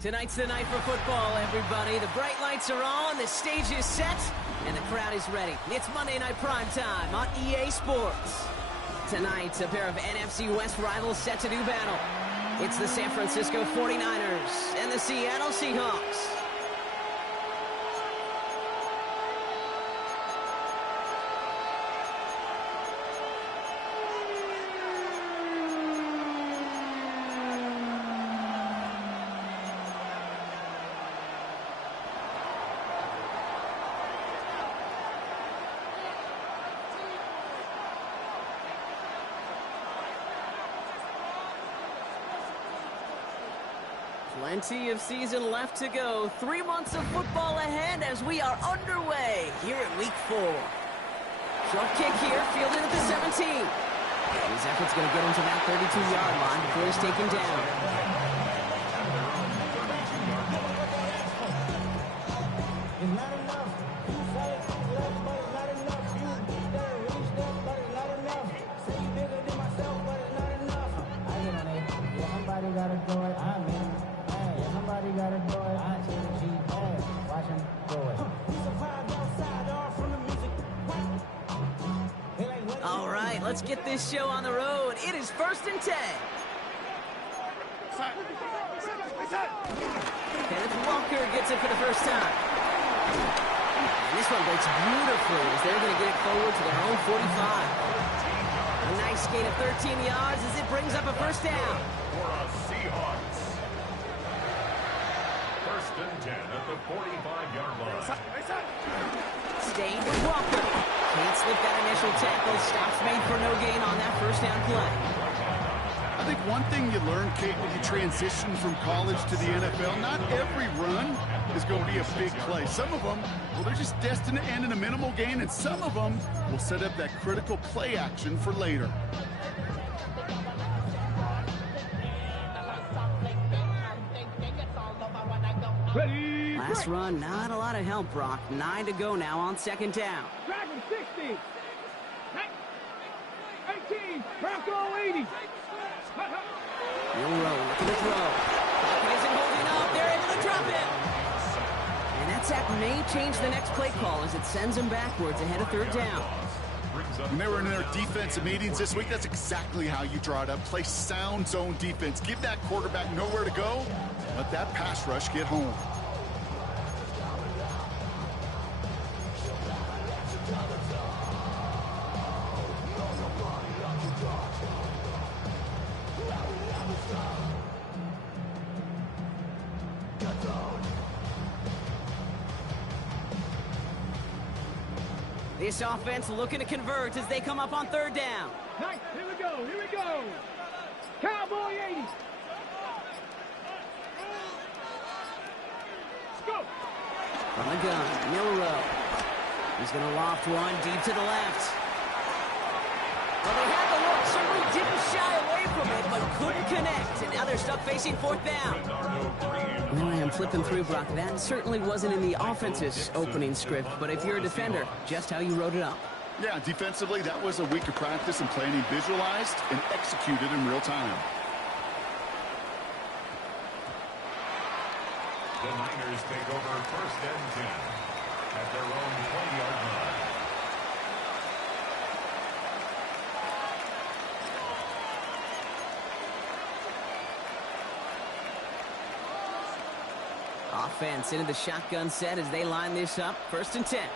Tonight's the night for football, everybody. The bright lights are on, the stage is set, and the crowd is ready. It's Monday Night Prime Time on EA Sports. Tonight, a pair of NFC West rivals set to do battle. It's the San Francisco 49ers and the Seattle Seahawks. Plenty of season left to go. 3 months of football ahead as we are underway here in Week 4. Short kick here, fielded at the 17. His effort's going to get him to that 32-yard line before he's taken down. All right, let's get this show on the road. It is 1st and 10. Kenneth Walker gets it for the first time. And this one breaks beautifully as they're going to get it forward to their own 45. A nice gain of 13 yards as it brings up a first down. For a Seahawks. 1st and 10 at the 45-yard line. Staying with Walker. Can't slip that initial tackle. Stops made for no gain on that first down play. I think one thing you learn, Kate, when you transition from college to the NFL, not every run is going to be a big play. Some of them, well, they're just destined to end in a minimal gain, and some of them will set up that critical play action for later. Last run, not a lot of help, Brock. 9 to go now on 2nd down. Dragon 60. 18. Bronco 80. Milrow looking to throw. Isn't holding up. They're able to drop it. And that sack may change the next play call as it sends them backwards ahead of 3rd down. When they were in their defensive meetings this week, that's exactly how you draw it up. Play sound zone defense. Give that quarterback nowhere to go. Let that pass rush get home. This offense looking to convert as they come up on 3rd down. Nice. Here we go. Here we go. Cowboy 80. Let's go. From the gun, Milrow. He's going to loft one deep to the left. Well, they had the look, certainly didn't shy away from it, but couldn't connect. And now they're stuck facing 4th down. Well, I am flipping through, Brock. That certainly wasn't in the offense's opening script, but if you're a defender, just how you wrote it up. Yeah, defensively, that was a week of practice and planning visualized and executed in real time. The Niners take over 1st and 10 at their own 20-yard line. Offense into the shotgun set as they line this up. 1st and 10.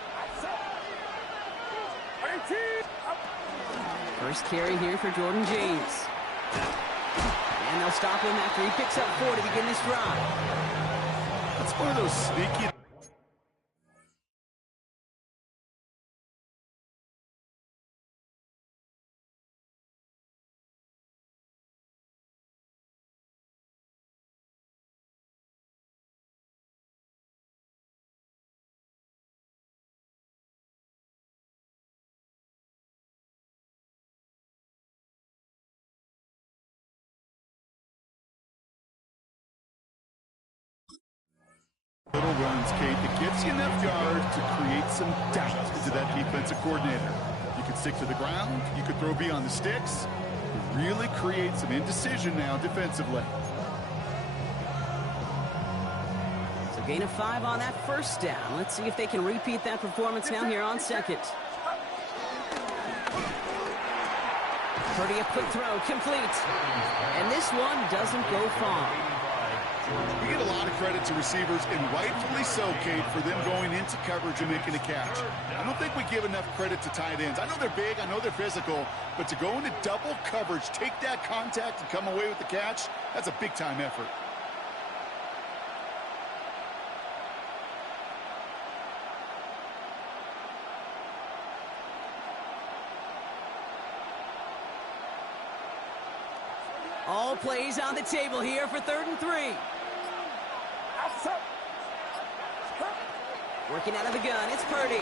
First carry here for Jordan James. And they'll stop him after he picks up 4 to begin this drive. That's one of those sneaky... little runs, Kate, that gets you enough yards to create some doubt into that defensive coordinator. You could stick to the ground, you could throw beyond the sticks, really create some indecision now defensively. So gain of 5 on that first down. Let's see if they can repeat that performance now here on second. Purdy, a quick throw, complete. And this one doesn't go far. We get a lot of credit to receivers, and rightfully so, Kate, for them going into coverage and making a catch. I don't think we give enough credit to tight ends. I know they're big, I know they're physical, but to go into double coverage, take that contact, and come away with the catch, that's a big-time effort. All plays on the table here for 3rd and 3. Working out of the gun, it's Purdy.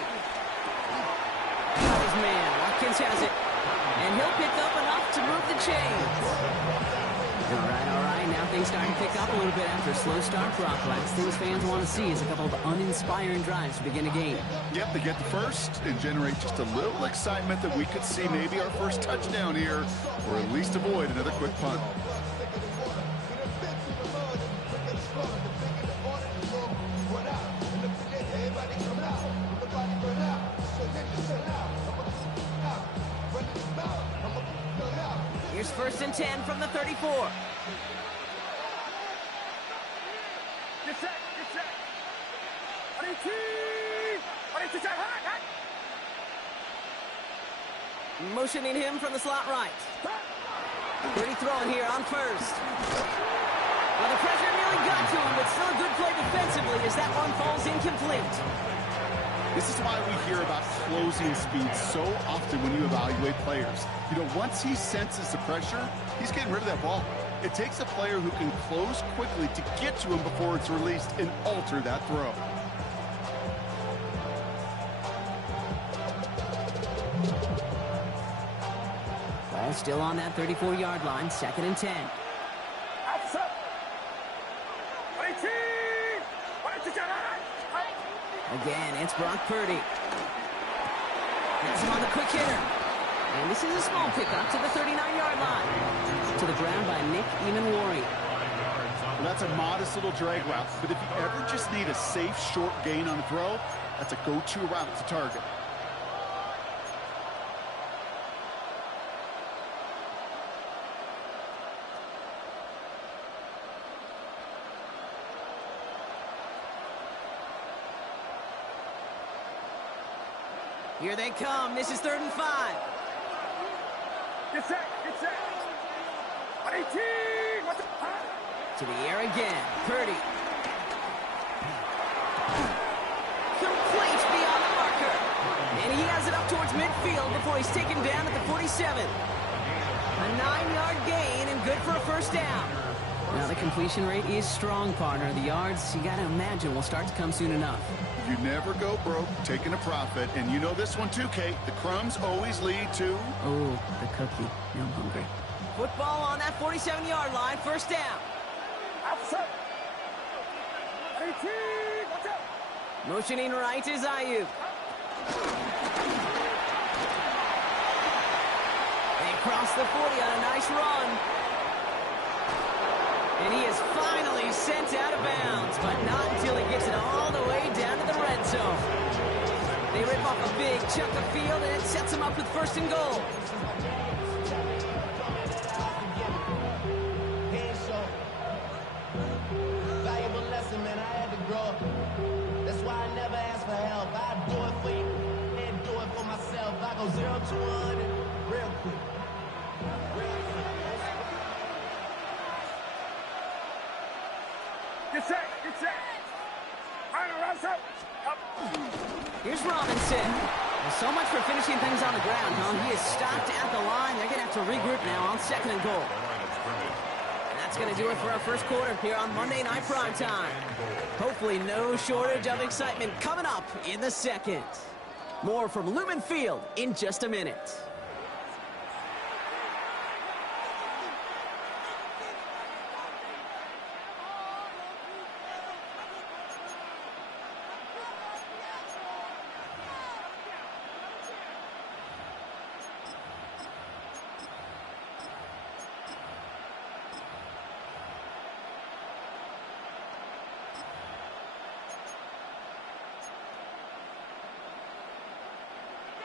Got his man, Watkins has it. And he'll pick up enough to move the chains. All right, now things starting to pick up a little bit after a slow start for Brock. Last things fans want to see is a couple of uninspiring drives to begin a game. Yep, they get the first and generate just a little excitement that we could see maybe our first touchdown here, or at least avoid another quick punt. Here's 1st and 10 from the 34. Get set. Motioning him from the slot right. Purdy throwing here on 1st. Well, the pressure nearly got to him, but still a good play defensively as that one falls incomplete. This is why we hear about closing speed so often when you evaluate players. You know, once he senses the pressure, he's getting rid of that ball. It takes a player who can close quickly to get to him before it's released and alter that throw. Ball still on that 34-yard line, 2nd and 10. Again, it's Brock Purdy. That's him on the quick hitter. And this is a small pickup to the 39-yard line. To the ground by Nick Emanwari. Well, that's a modest little drag route, but if you ever just need a safe, short gain on a throw, that's a go-to route to target. Here they come. This is 3rd and 5. Get set. To the air again. Purdy. Complete beyond the marker. And he has it up towards midfield before he's taken down at the 47. A 9-yard gain and good for a 1st down. Now the completion rate is strong, partner. The yards, you got to imagine, will start to come soon enough. You never go broke taking a profit, and you know this one too, Kate. The crumbs always lead to... Oh, the cookie. Now I'm hungry. Football on that 47-yard line, 1st down. Motioning right is Ayuk. They cross the 40 on a nice run. And he is finally sent out of bounds, but not until he gets it all the way down to the red zone. They rip off a big chunk of field, and it sets him up with 1st and goal. Valuable lesson, man. I had to grow up. That's why I never ask for help. I do it for you and do it for myself. I go 0 to 100 real quick. Get set. Here's Robinson. Well, so much for finishing things on the ground, huh? He is stopped at the line. They're going to have to regroup now on 2nd and goal. And that's going to do it for our 1st quarter here on Monday Night Primetime. Hopefully no shortage of excitement coming up in the 2nd. More from Lumen Field in just a minute.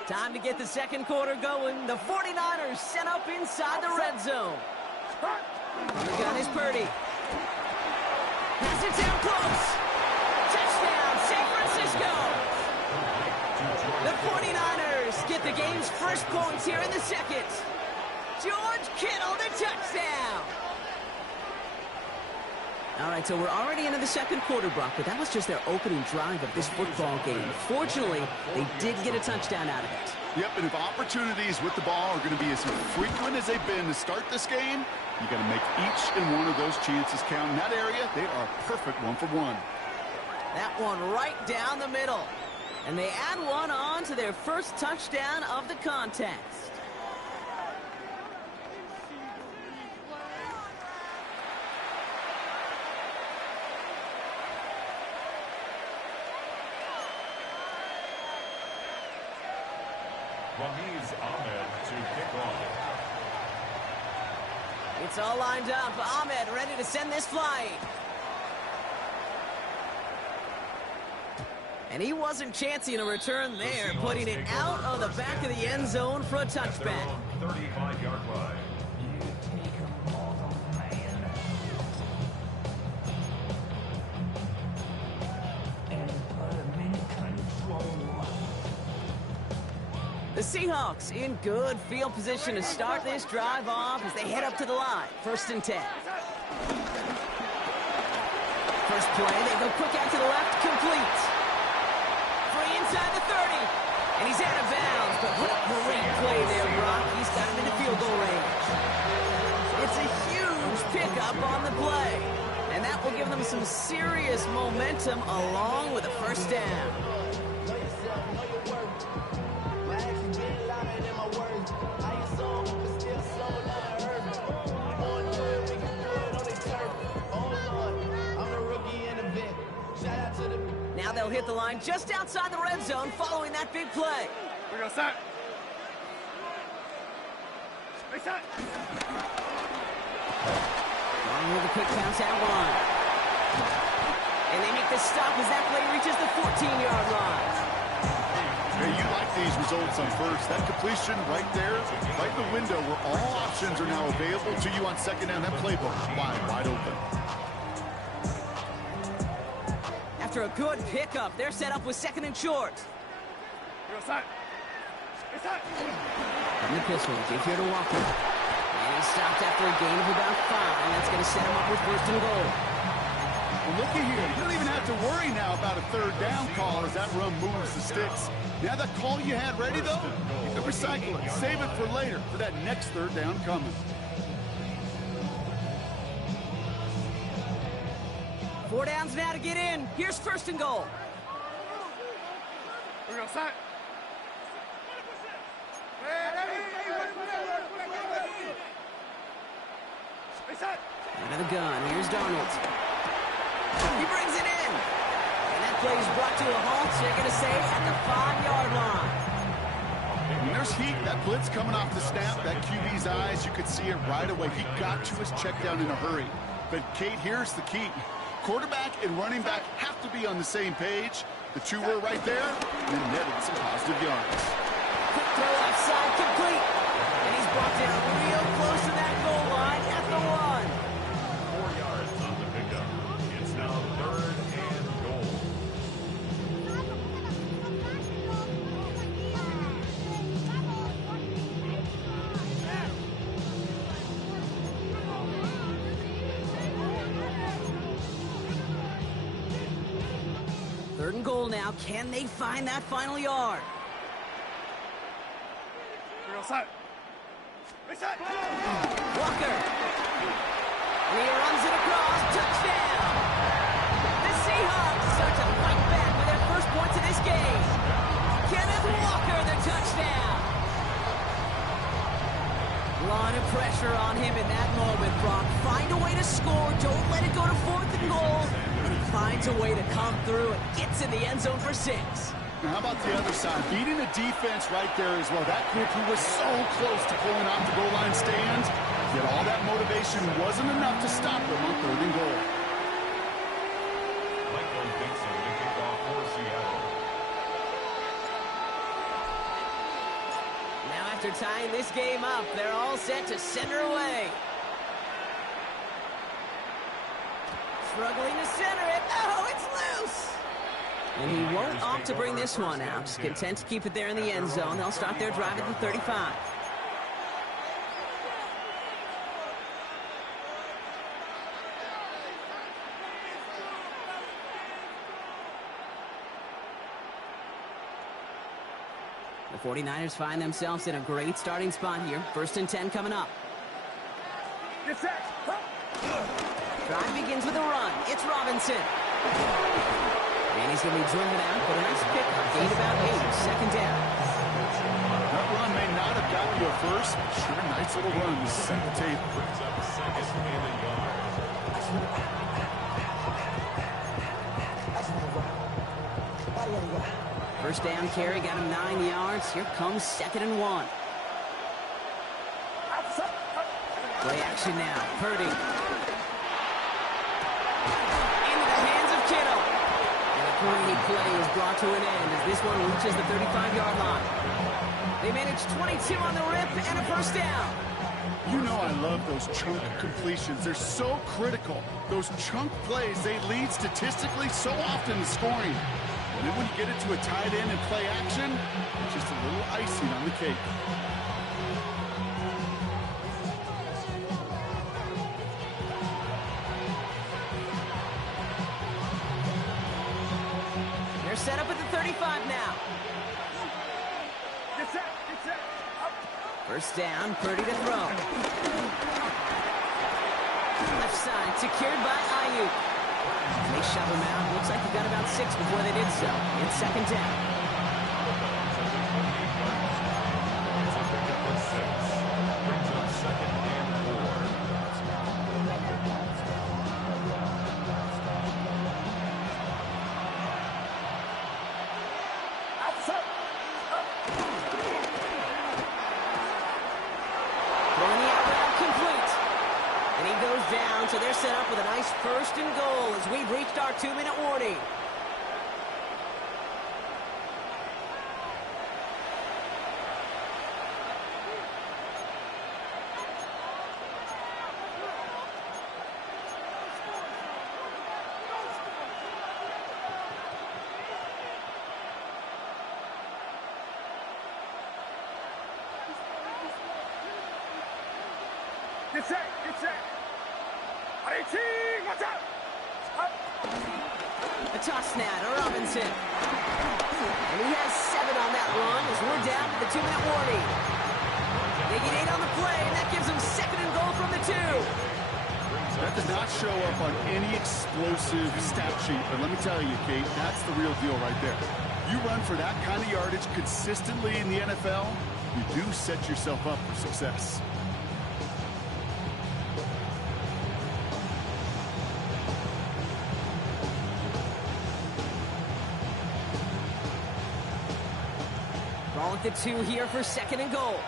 Time to get the second quarter going. The 49ers set up inside the red zone. On the gun is Purdy. Pass it down close. Touchdown, San Francisco. The 49ers get the game's first points here in the second. George Kittle, the touchdown. All right, so we're already into the second quarter, Brock, but that was just their opening drive of this football game. Fortunately, they did get a touchdown out of it. Yep, and if opportunities with the ball are going to be as frequent as they've been to start this game, you got to make each and one of those chances count. In that area, they are a perfect one-for-one. That one right down the middle. And they add one on to their first touchdown of the contest. Ahmed to kick off. It's all lined up. Ahmed ready to send this flying. And he wasn't chancing a return there, putting it out of the back of the end zone for a touchback. 35-yard line. The Seahawks in good field position to start this drive off as they head up to the line. 1st and 10. First play, they go quick out to the left, complete. Free inside the 30. And he's out of bounds, but what a great play there, Brock. He's got him into field goal range. It's a huge pickup on the play. And that will give them some serious momentum along with a first down. Now they'll hit the line just outside the red zone following that big play. We're going to start. Long with a quick bounce out one. And they make the stop as that play reaches the 14-yard line. Hey, you like these results on first. That completion right there, right in the window where all options are now available to you on second down. That playbook wide open. After a good pickup, they're set up with 2nd and short. And the pistol, give here to Walker. And he's stopped after a gain of about 5. And that's going to set him up with 1st and goal. Well, looky here. You don't even have to worry now about a 3rd down call as that run moves the sticks. Now that call you had ready, though, you can recycle it. Save it for later for that next 3rd down coming. 4 downs now to get in. Here's 1st and goal. We're going to start. Out of the gun. Here's Donald. He brings it in. And that play is brought to a halt, so they're going to say at the 5-yard line. When there's heat, that blitz coming off the snap, that QB's eyes, you could see it right away. He got to his check down in a hurry. But, Kate, here's the key. Quarterback and running back have to be on the same page. The two were right there, and then netted some positive yards. Quick throw outside, complete. And he's brought down real close to that goal line at the 1. 4 yards on the pickup. It's now 3rd and goal. Third and goal now. Can they find that final yard? Walker. And he runs it across. Touchdown. The Seahawks start to fight back with their first points of this game. Kenneth Walker, the touchdown. A lot of pressure on him in that moment, Brock. Find a way to score. Don't let it go to 4th and goal. And he finds a way to come through and gets in the end zone for 6. Now, how about the other side? Beating the defense right there as well. That group who was so close to pulling off the goal line stand, yet all that motivation wasn't enough to stop them on 3rd and goal. Michael Dixon to kick off for Seattle. After tying this game up, they're all set to send her away. Struggling to center it. Oh, it's loose! And he won't opt to bring this one out. Content to keep it there in the end zone. They'll start their drive at the 35. The 49ers find themselves in a great starting spot here. 1st and 10 coming up. Drive begins with a run. It's Robinson. And he's going to be driven out, but a nice pickup. Gain about 8. 2nd down. That run may not have gotten you a first. Sure, nice little run to set the table. Brings up second in the yard. First down carry got him 9 yards. Here comes 2nd and 1. Play action now. Purdy. Into the hands of Kittle. And a Purdy play is brought to an end as this one reaches the 35-yard line. They manage 22 on the rip and a first down. You know I love those chunk completions. They're so critical. Those chunk plays, they lead statistically so often to scoring. And then when you get it to a tight end and play action, it's just a little icing on the cake. They're set up at the 35 now. First down, Purdy to throw. Left side, secured by Ayuk. They shove him out. Looks like he got about 6 before they did so. It's 2nd down. Brings up 2nd and 4. Throwing the out route complete. And he goes down, so they're set up with a nice 1st and goal as we've reached our 2-minute warning. Get set. Watch out. A toss now to Robinson. And he has 7 on that run as we're down to the 2-minute warning. They get 8 on the play, and that gives them 2nd and goal from the 2. That does not show up on any explosive stat sheet, but let me tell you, Kate, that's the real deal right there. You run for that kind of yardage consistently in the NFL, you do set yourself up for success. Ball at the 2 here for 2nd and goal.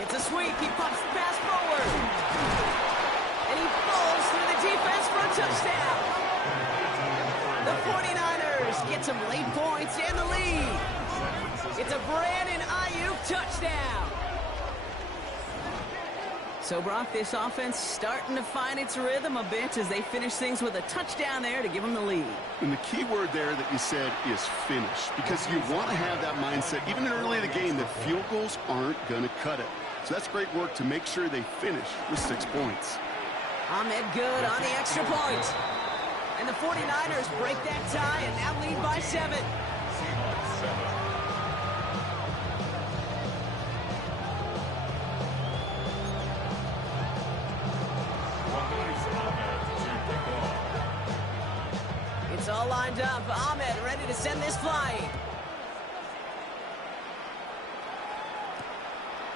It's a sweep. He pops the pass forward. And he falls through the defense for a touchdown. The 49ers get some late points and the lead. It's a Brandon Ayuk touchdown. So, Brock, this offense starting to find its rhythm a bit as they finish things with a touchdown there to give them the lead. And the key word there that you said is finish, because you want to have that mindset, even early in the game, that field goals aren't going to cut it. So that's great work to make sure they finish with 6 points. Ahmed good on the extra point. And the 49ers break that tie and now lead by 7. It's all lined up. Ahmed ready to send this flying.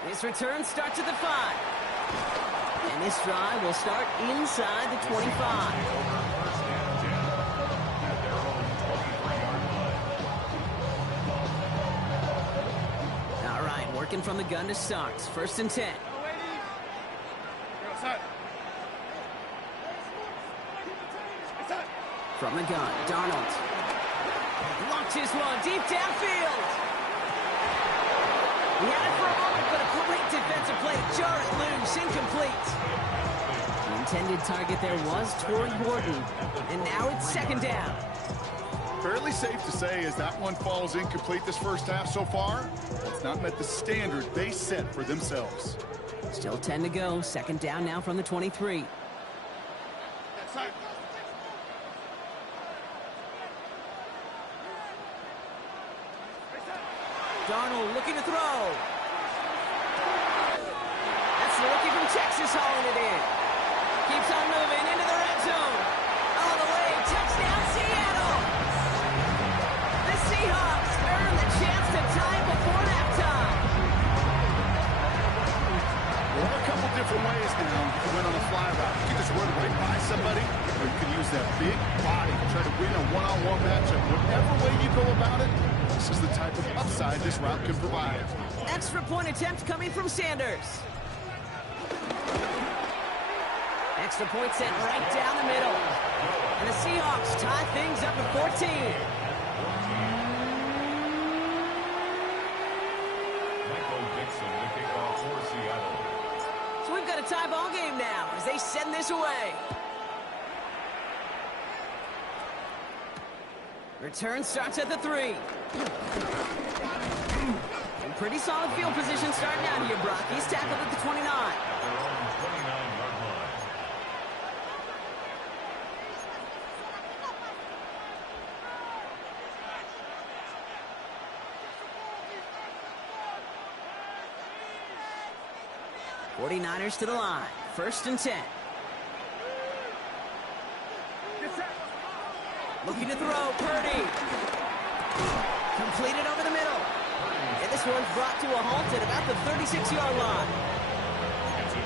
This return starts at the 5. And this drive will start inside the 25. All right, working from the gun to start. 1st and 10. From the gun, Darnold. launches one deep downfield. He had it for a moment, but a great defensive play to jar it loose. Incomplete. The intended target there was Torrey Horton, and now it's second down. Fairly safe to say as that one falls incomplete this first half so far, it's not met the standard they set for themselves. Still 10 to go. Second down now from the 23. Darnold looking to throw. That's the rookie from Texas hauling it in. Keeps on moving into the red zone. All the way. Touchdown, Seattle. The Seahawks earn the chance to tie before halftime. There are a couple different ways now to win on a fly route. You can just run right by somebody, or you can use that big body to try to win a one-on-one matchup. Whatever way you go about it, this is the type of upside this route can provide. Extra point attempt coming from Sanders. Extra point sent right down the middle. And the Seahawks tie things up at 14. Michael Dixon, the kickoff for Seattle. So we've got a tie ball game now as they send this away. Return starts at the 3. In pretty solid field position starting out here, Brock. He's tackled at the 29. At their own 29-yard line. '49ers to the line. First and 10. Looking to throw, Purdy. Completed over the middle. And this one's brought to a halt at about the 36-yard line.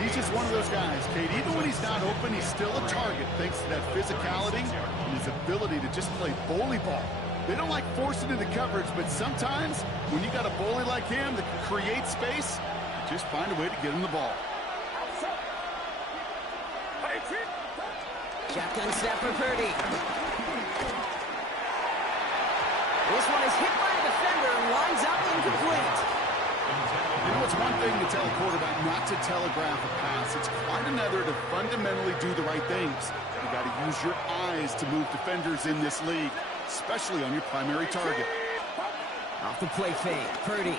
He's just one of those guys, Kate. Even when he's not open, he's still a target thanks to that physicality and his ability to just play bully ball. They don't like forcing into coverage, but sometimes when you got a bully like him that can create space, just find a way to get him the ball. Shotgun snap for Purdy. This one is hit by a defender and winds up incomplete. You know, it's one thing to tell a quarterback not to telegraph a pass. It's quite another to fundamentally do the right things. You got to use your eyes to move defenders in this league, especially on your primary target. Off the play fake, Purdy.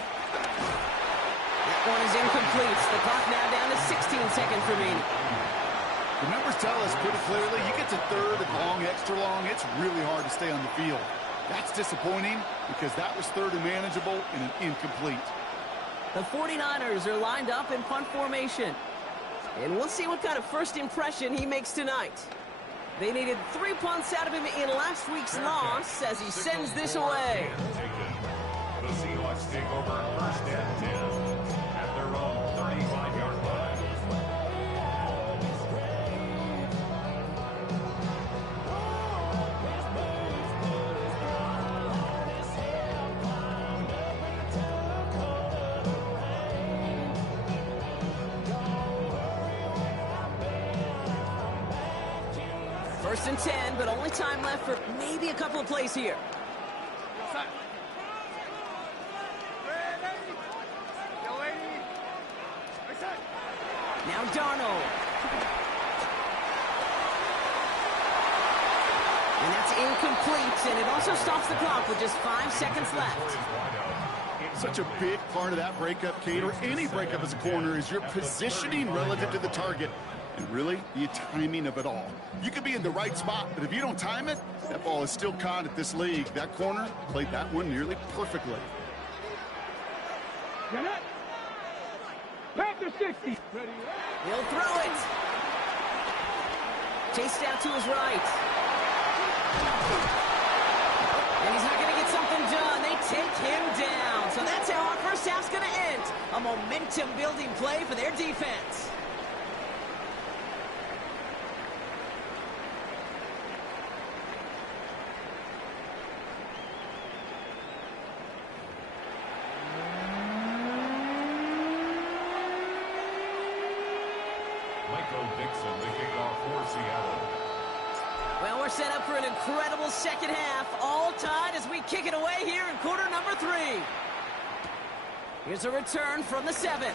That one is incomplete. The clock now down to 16 seconds remaining. The numbers tell us pretty clearly, you get to third and long, extra long, it's really hard to stay on the field. That's disappointing because that was third and manageable and an incomplete. The 49ers are lined up in punt formation. And we'll see what kind of first impression he makes tonight. They needed 3 punts out of him in last week's loss as he sends this away. The Seahawks take over first and 10 at their own 35-yard line. First and 10, but only time left for maybe a couple of plays here. Now Darnold. And that's incomplete, and it also stops the clock with just 5 seconds left. Such a big part of that breakup, Kate, or any breakup as a corner, is your positioning relative to the target. And really, the timing of it all. You could be in the right spot, but if you don't time it, that ball is still caught at this league. That corner played that one nearly perfectly. Panther 60. He'll throw it. Chased out to his right. And he's not going to get something done. They take him down. So that's how our first half's going to end. A momentum-building play for their defense. Michael Dixon, the kickoff for Seattle. Well, we're set up for an incredible second half. All tied as we kick it away here in quarter number 3. Here's a return from the 7.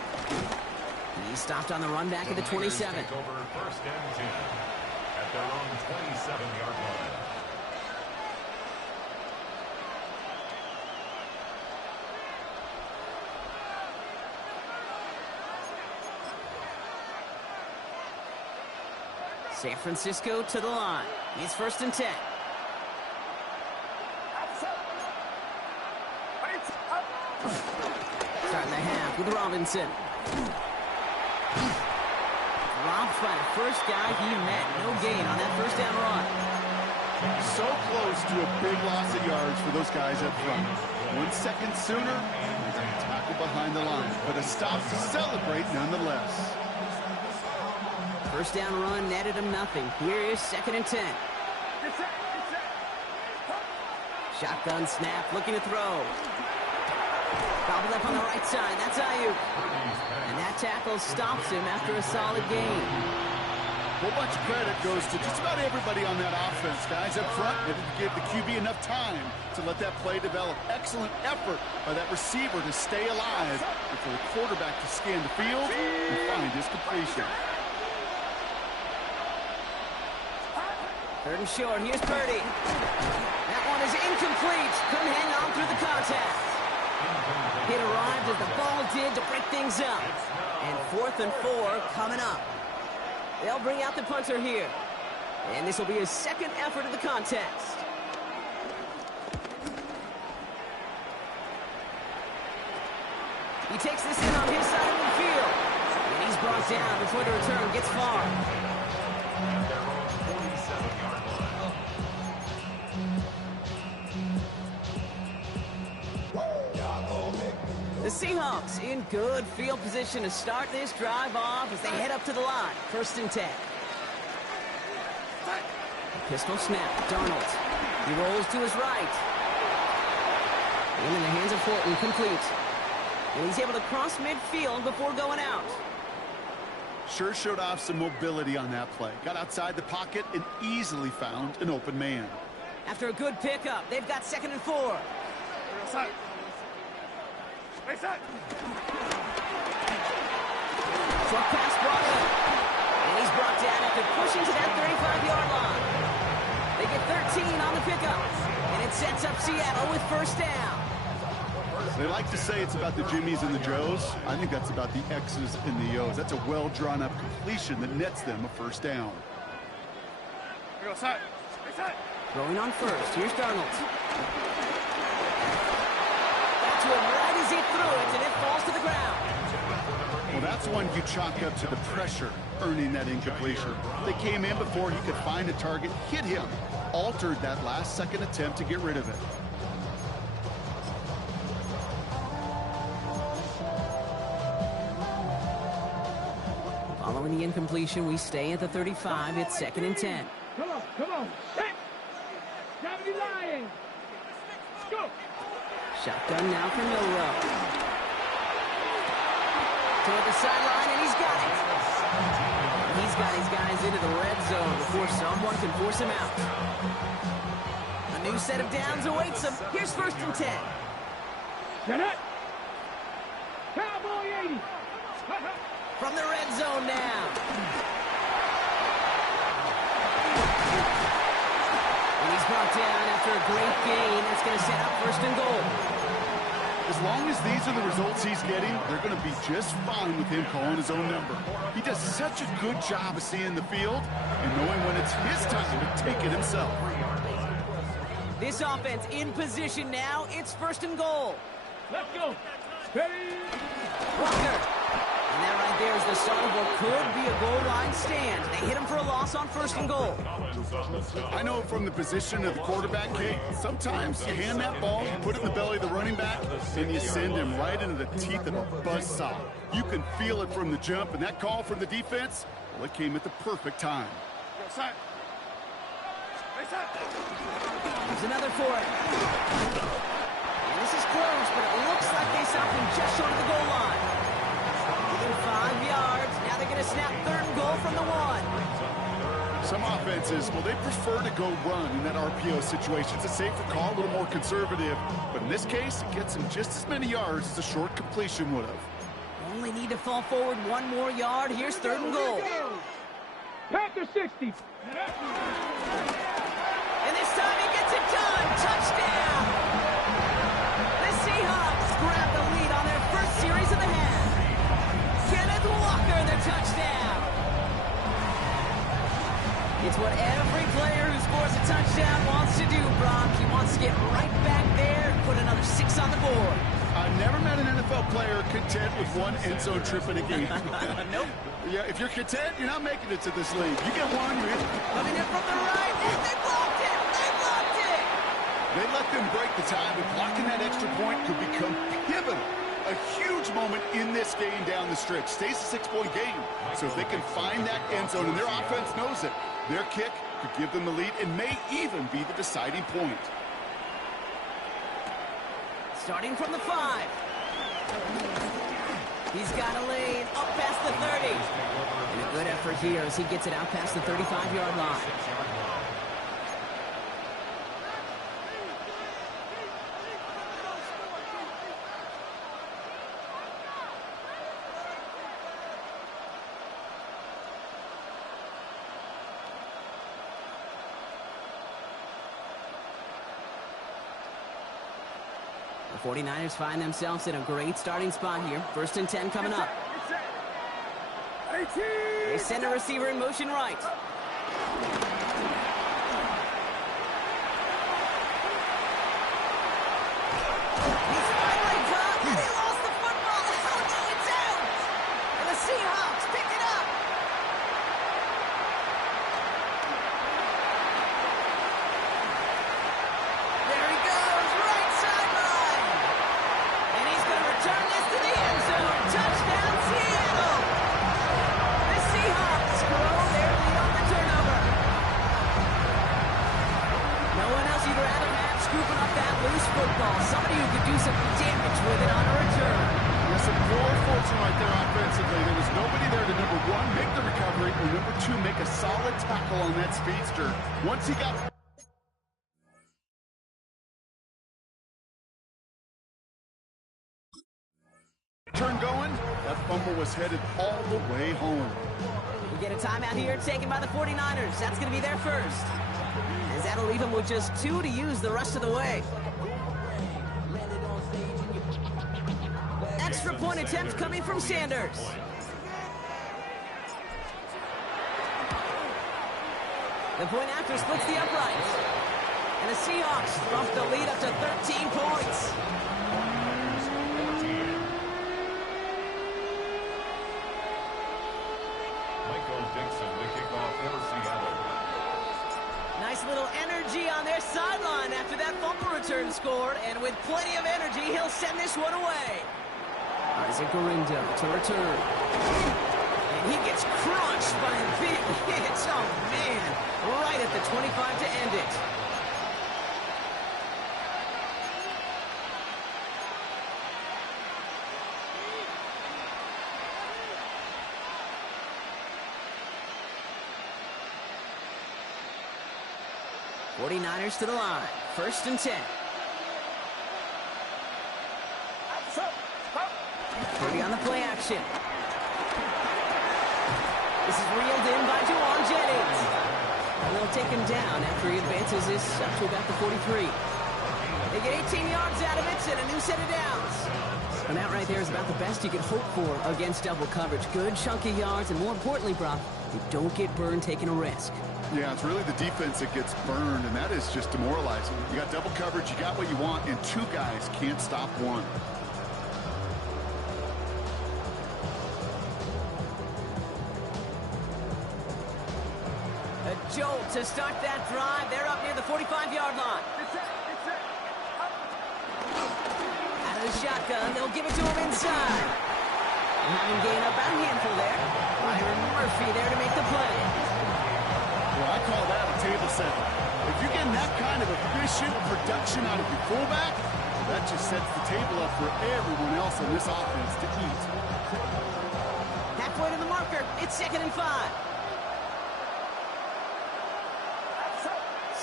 He stopped on the run back at the 27. Take over first and 10 at their own 27-yard line. San Francisco to the line. It's first and 10. Starting the half with Robinson. Dropped by the first guy he met. No gain on that first down run. So close to a big loss of yards for those guys up front. 1 second sooner, and a tackle behind the line. But a stop to celebrate nonetheless. First down run netted him nothing. Here is second and 10. Shotgun snap, looking to throw. Gobbled up on the right side. That's Ayuk. And that tackle stops him after a solid gain. A whole bunch of credit goes to just about everybody on that offense. Guys up front didn't give the QB enough time to let that play develop. Excellent effort by that receiver to stay alive and for the quarterback to scan the field and find his completion. Third and short. Here's Purdy. That one is incomplete. Couldn't hang on through the contact. It arrived as the ball did to break things up. And 4th and 4 coming up. They'll bring out the punter here. And this will be his second effort of the contest. He takes this in on his side of the field. And he's brought down before the return gets far. Their own 47-yard line. The Seahawks in good field position to start this drive off as they head up to the line. First and 10. Pistol snap. Darnold. He rolls to his right. And in the hands of Fulton, complete. And he's able to cross midfield before going out. Sure showed off some mobility on that play. Got outside the pocket and easily found an open man. After a good pickup, they've got second and 4. Short pass brought in. And he's brought down after pushing to that 35-yard line. They get 13 on the pickup. And it sets up Seattle with first down. They like to say it's about the Jimmies and the Joes. I think that's about the X's and the O's. That's a well-drawn-up completion that nets them a first down. Throwing on first. Here's Darnold. Got to him right as he threw it, and it falls to the ground. Well, that's one you chalk up to the pressure earning that incompletion. They came in before he could find a target, hit him, altered that last-second attempt to get rid of it. Following the incompletion, we stay at the 35. It's second and 10. Come on, come on. Hey! Gravity lying. Go! Shotgun now for Milrow. Toward the sideline, and he's got it. He's got his guys into the red zone before someone can force him out. A new set of downs awaits him. Here's first and 10. Get it! Cowboy 80! From the red zone now. And he's brought down after a great gain. That's going to set up first and goal. As long as these are the results he's getting, they're going to be just fine with him calling his own number. He does such a good job of seeing the field and knowing when it's his time to take it himself. This offense in position now. It's first and goal. Let's go! Ready! Walker. And that right there is the start of what could be a goal line stand. They hit him for a loss on first and goal. I know from the position of the quarterback, Kate, sometimes you hand that ball, you put it in the belly of the running back, and you send him right into the teeth of a buzzsaw. You can feel it from the jump, and that call from the defense, well, it came at the perfect time. There's another for it. And this is close, but it looks like they stopped him just short of the goal line. Within 5 yards. Now they're going to snap third and goal from the 1. Some offenses, well, they prefer to go run in that RPO situation. It's a safer call, a little more conservative. But in this case, it gets him just as many yards as a short completion would have. Only need to fall forward 1 more yard. Here's 3rd and goal. Panther 60. And this time he gets it done. Touchdown! The Seahawks grab the lead on their first series of the half. Kenneth Walker, the touchdown. It's what every player who scores a touchdown wants to do, Brock. He wants to get right back there and put another 6 on the board. I've never met an NFL player content with 1 end zone trip in a game. Nope. Yeah, if you're content, you're not making it to this league. You get 1, you're in. Coming in from the right, and they blocked it! They blocked it! They let them break the time, but blocking that extra point could become pivotal. A huge moment in this game down the stretch. Stays a 6-point game. So if they can find that end zone, and their offense knows it, their kick could give them the lead and may even be the deciding point. Starting from the 5. He's got a lane up past the 30. And a good effort here as he gets it out past the 35-yard line. The 49ers find themselves in a great starting spot here. 1st and 10 coming up. They send a receiver in motion right. He's finally caught, and he lost the football. Oh, no, it's out. And the Seahawks pick it up. There he goes, right sideline. And he's going to return this to the end zone. Touchdown, Seattle. The Seahawks grow their lead on the turnover. No one else you'd rather have scooping up that loose football. Somebody who could do some damage with it on a return. There's some poor fortune right there offensively. There was nobody there to, number 1, make the recovery, or number 2, make a solid tackle on that speedster. Once he got... turn going, that fumble was headed all the way home. We get a timeout here taken by the 49ers. That's going to be their first. As that'll leave them with just 2 to use the rest of the way. Extra point attempt coming from Sanders. The point after splits the uprights. And the Seahawks bump the lead up to 13 points. Nice little energy on their sideline after that fumble return scored, and with plenty of energy, he'll send this one away. Isaac Gorindo to return. And he gets crushed by a big hit. Oh, man. Right at the 25 to end it. '49ers to the line. 1st and 10. 30 on the play action. This is reeled in by Juwan Jennings. And they'll take him down after he advances this up to about the 43. They get 18 yards out of it and a new set of downs. And that right there is about the best you could hope for against double coverage. Good chunky yards, and more importantly, Brock, you don't get burned taking a risk. Yeah, it's really the defense that gets burned, and that is just demoralizing. You got double coverage, you got what you want, and 2 guys can't stop one. A jolt to start that drive. They're up near the 45-yard line. Out of the shotgun, they'll give it to him inside. And having gained up a handful there. Byron Murphy there to make the play. Well, I call that a table setter. If you're getting that kind of efficient production out of your fullback, that just sets the table up for everyone else in this offense to eat. Halfway to the marker. It's 2nd and 5.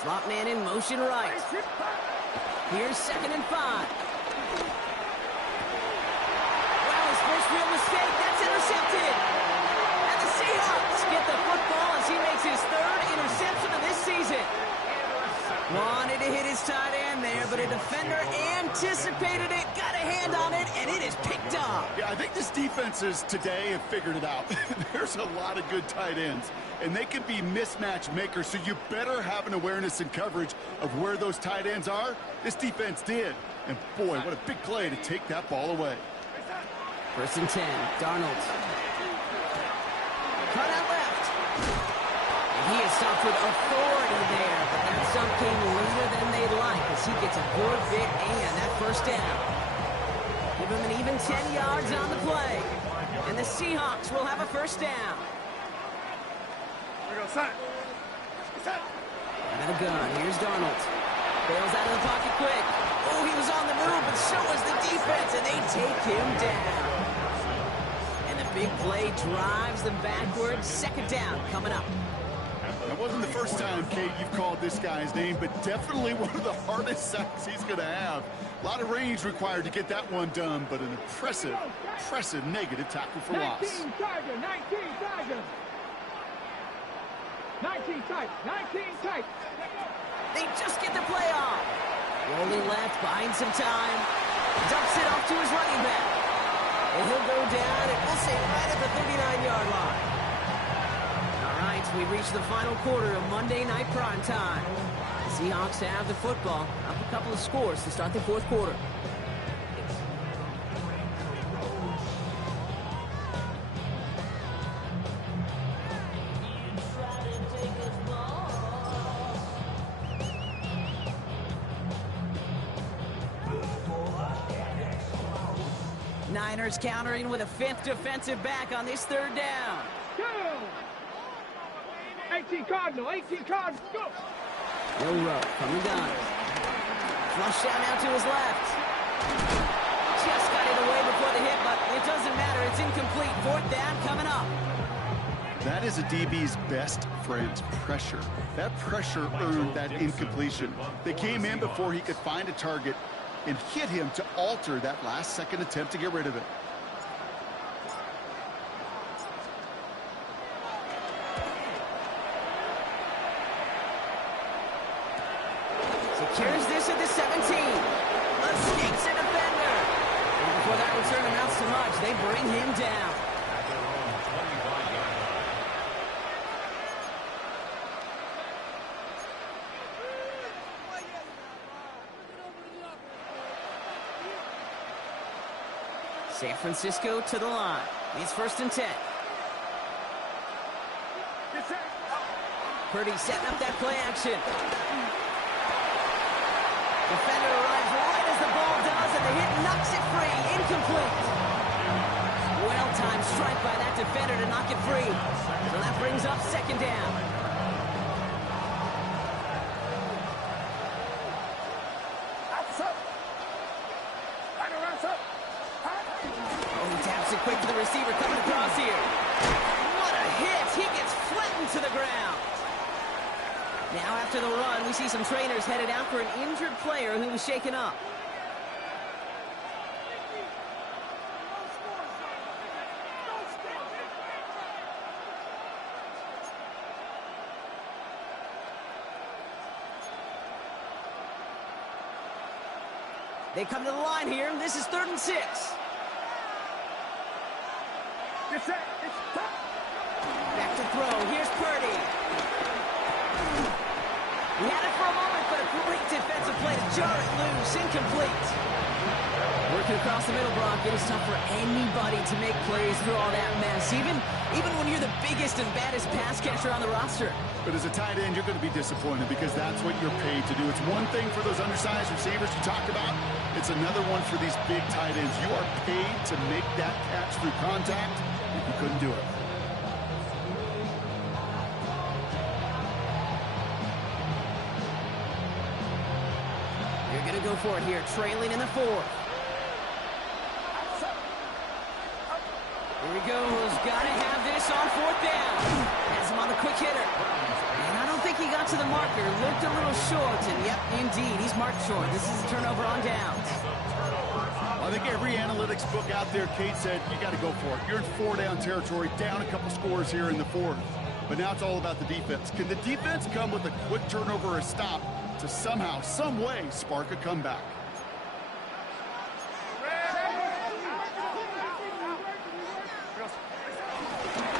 Slot man in motion right. Here's 2nd and 5. Well, his first real mistake. That's intercepted. And the Seahawks get the football as he makes his 3rd interception of this season. Wanted to hit his tight end there, but a defender anticipated it, got a hand on it, and it is picked up. Yeah, I think this defenses today have figured it out. There's a lot of good tight ends, and they can be mismatch makers, so you better have an awareness and coverage of where those tight ends are. This defense did. And boy, what a big play to take that ball away. 1st and 10, Darnold. Cut out left. And he is stopped with authority there, but that stop came later than they'd like as he gets a good bit and that 1st down. Give him an even 10 yards on the play. And the Seahawks will have a 1st down. Out of the gun, here's Darnold. Bails out of the pocket quick. Oh, he was on the move, but so was the defense, and they take him down. And the big play drives them backwards. 2nd down coming up. That wasn't the first time, Kate, you've called this guy's name, but definitely one of the hardest sacks he's going to have. A lot of range required to get that one done, but an impressive negative tackle for loss. 19 Tiger, 19 Tiger. 19 tight, 19 tight. They just get the play off. Rolling left, buying some time. Dumps it off to his running back. And he'll go down, and we'll say right at the 39-yard line. All right, we reach the final quarter of Monday Night Prime Time. The Seahawks have the football. Up a couple of scores to start the 4th quarter. Niners countering with a 5th defensive back on this 3rd down. Go! 18 Cardinal, 18 Cardinal, go! Hill row from the gun. Flush down out to his left. Just got it away before the hit, but it doesn't matter. It's incomplete. 4th down coming up. That is a DB's best friend, pressure. That pressure earned that incompletion. They came in before he could find a target and hit him to alter that last-second attempt to get rid of it. Secures this at the 17. Escapes a defender. And before that return amounts to much, they bring him down. At their own 25-yard line. San Francisco to the line. It's 1st and 10. Purdy setting up that play action. Defender arrives right as the ball does, and the hit knocks it free. Incomplete. Well-timed strike by that defender to knock it free. So that brings up 2nd down. Quick to the receiver coming across here. What a hit. He gets flattened to the ground. Now after the run, we see some trainers headed out for an injured player who was shaken up. They come to the line here. This is 3rd and 6. Back to throw. Here's Purdy. He had it for a moment, but a great defensive play to jar it loose. Incomplete. Working across the middle, Brock. It is tough for anybody to make plays through all that mess, even when you're the biggest and baddest pass catcher on the roster. But as a tight end, you're going to be disappointed because that's what you're paid to do. It's one thing for those undersized receivers you talk about. It's another one for these big tight ends. You are paid to make that catch through contact. You couldn't do it. You're going to go for it here, trailing in the 4th. Here he goes. Got to have this on 4th down. Has him on the quick hitter. And I don't think he got to the marker, looked a little short, and yep, indeed, he's marked short. This is a turnover on downs. I think every analytics book out there, Kate said, you got to go for it. You're in 4-down territory, down a couple scores here in the fourth. But now it's all about the defense. Can the defense come with a quick turnover or a stop to somehow, some way, spark a comeback?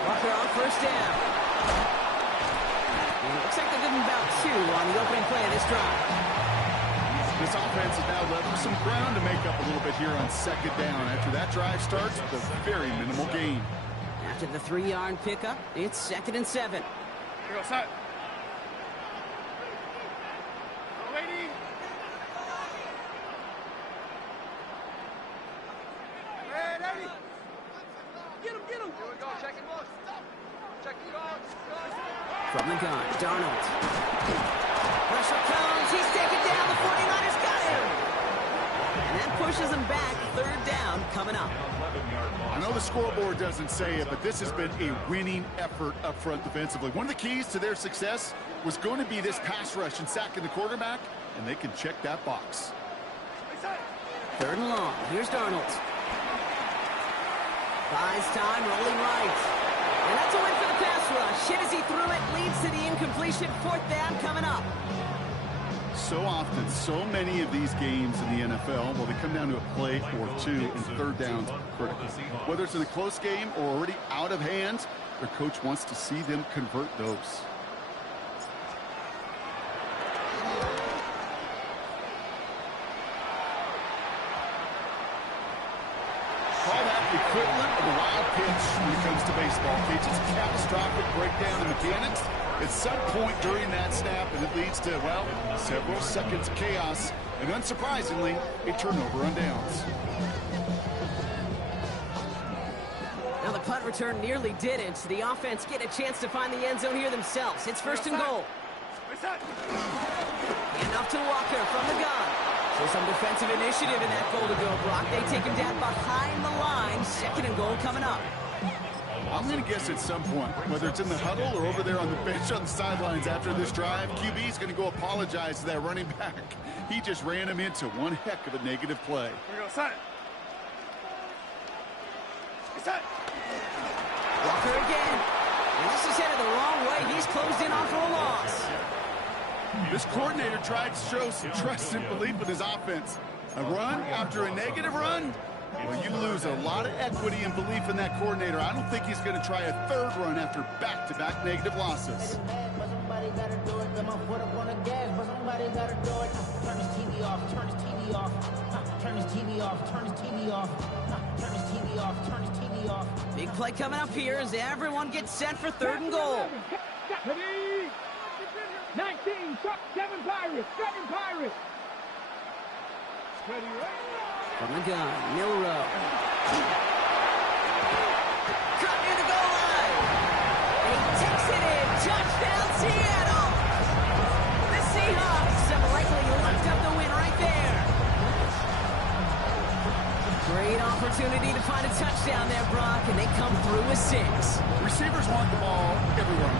Walker on first down. And it looks like they're giving about 2 on the opening play of this drive. This offense is now left with some ground to make up a little bit here on second down. After that drive starts, the very minimal gain. After the 3-yard pickup, it's 2nd and 7. From the gun, Darnold. Pressure comes. He's taken down. The 49ers got him. And that pushes him back. 3rd down coming up. I know the scoreboard doesn't say it, but this has been a winning effort up front defensively. One of the keys to their success was going to be this pass rush and sacking the quarterback, and they can check that box. 3rd and long. Here's Darnold. Buys time, rolling right. And that's a win for the pass rush. Hit as he threw it, leads to the incompletion. 4th down coming up. So often, so many of these games in the NFL, well, they come down to a play or 2, and 3rd downs are critical. Whether it's in a close game or already out of hand, their coach wants to see them convert those. Call that the equivalent of a wild pitch when it comes to baseball. It's a catastrophic breakdown in mechanics at some point during that snap, and it leads to, well, several seconds of chaos, and unsurprisingly, a turnover on downs. Now the punt return nearly didn't. The offense get a chance to find the end zone here themselves. It's 1st and goal. And off to Walker from the gun. So some defensive initiative in that goal-to-go block. They take him down behind the line. 2nd and goal coming up. I'm going to guess at some point, whether it's in the huddle or over there on the bench on the sidelines after this drive, QB's going to go apologize to that running back. He just ran him into one heck of a negative play. Walker again. And this is headed the wrong way. He's closed in on for a loss. This coordinator tried to show some trust and belief with his offense. A run after a negative run? Well, you lose a lot of equity and belief in that coordinator. I don't think he's going to try a 3rd run after back-to-back negative losses. Big play coming up here as everyone gets set for 3rd and goal. 19, 7 Pirates, 7 Pirates. From the gun, Milrow. Cut near the goal line. And he takes it in. Touchdown, Seattle. The Seahawks have likely locked up the win right there. Great opportunity to find a touchdown there, Brock, and they come through with 6. Receivers want the ball everywhere.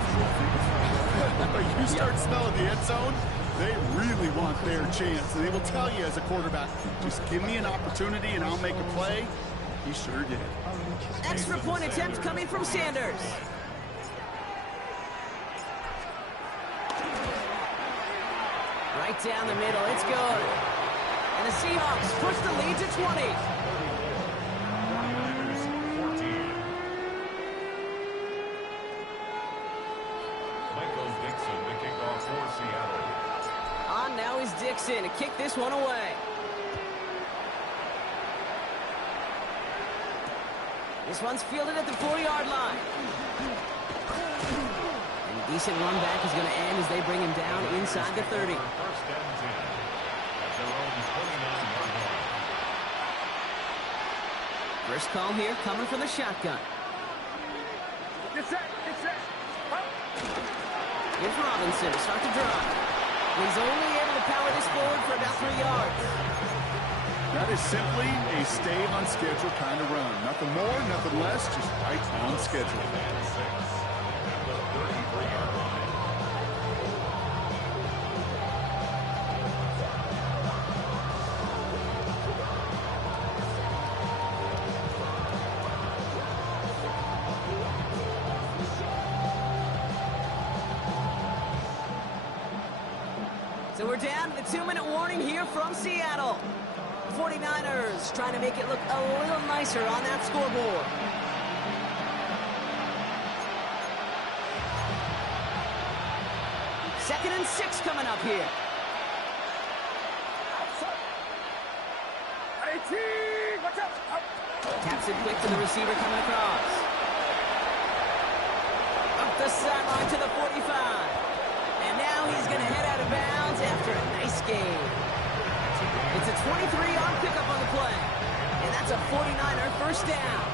You start smelling the end zone, they really want their chance. And they will tell you as a quarterback, just give me an opportunity and I'll make a play. He sure did. Extra point attempt coming from Sanders. Right down the middle, it's good. And the Seahawks push the lead to 20. On now is Dixon to kick this one away. This one's fielded at the 4-yard line. And a decent run back is going to end as they bring him down inside the 30. First call here coming from the shotgun. Get set, get set. Here's Robinson to start the drive. He's only able to power this forward for about 3 yards. That is simply a stay on schedule kind of run. Nothing more, nothing less, just right on schedule. So we're down to the 2-minute warning here from Seattle. 49ers trying to make it look a little nicer on that scoreboard. Second and 6 coming up here. Taps it quick to the receiver coming across. Up the sideline to the 45. And now he's going to head out of bounds after a nice game. It's a 23-yard pickup on the play. And that's a 49er first down.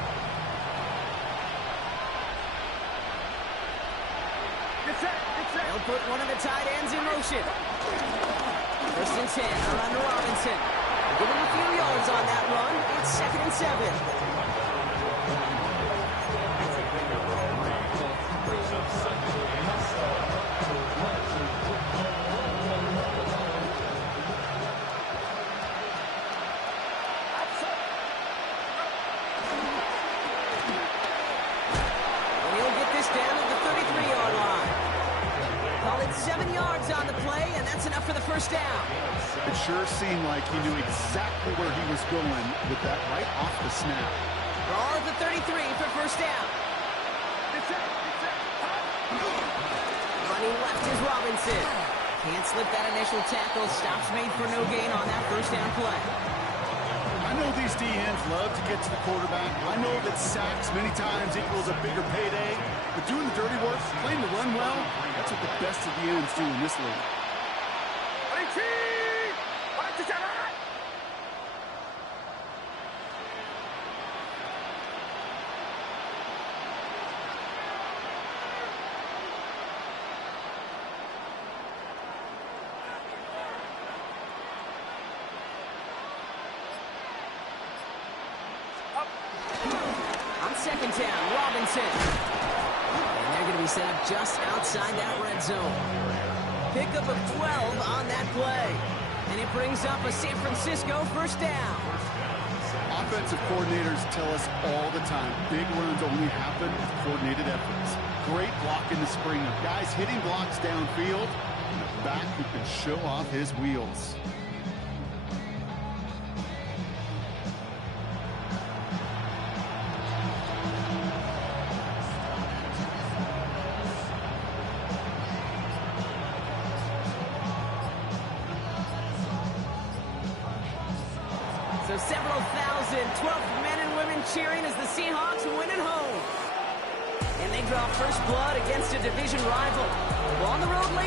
They'll put one of the tight ends in motion. First and 10, around to Robinson. Give him a few yards on that run. It's second and 7. Call it 7 yards on the play, and that's enough for the first down. It sure seemed like he knew exactly where he was going with that right off the snap. Ball at the 33 for first down. Running left is Robinson. Can't slip that initial tackle. Stops made for no gain on that first down play. I know these D-ends love to get to the quarterback. I know that sacks many times equals a bigger payday. But doing the dirty work, playing the run well, that's what the best of the ends do in this league. On second down, Robinson. And they're going to be set up just outside that red zone. Pickup of 12 on that play. And it brings up a San Francisco first down. Offensive coordinators tell us all the time, big runs only happen with coordinated efforts. Great block in the spring of guys hitting blocks downfield, and a back who can show off his wheels. So several thousand 12th men and women cheering as the Seahawks win at home. And they draw first blood against a division rival. On the road late.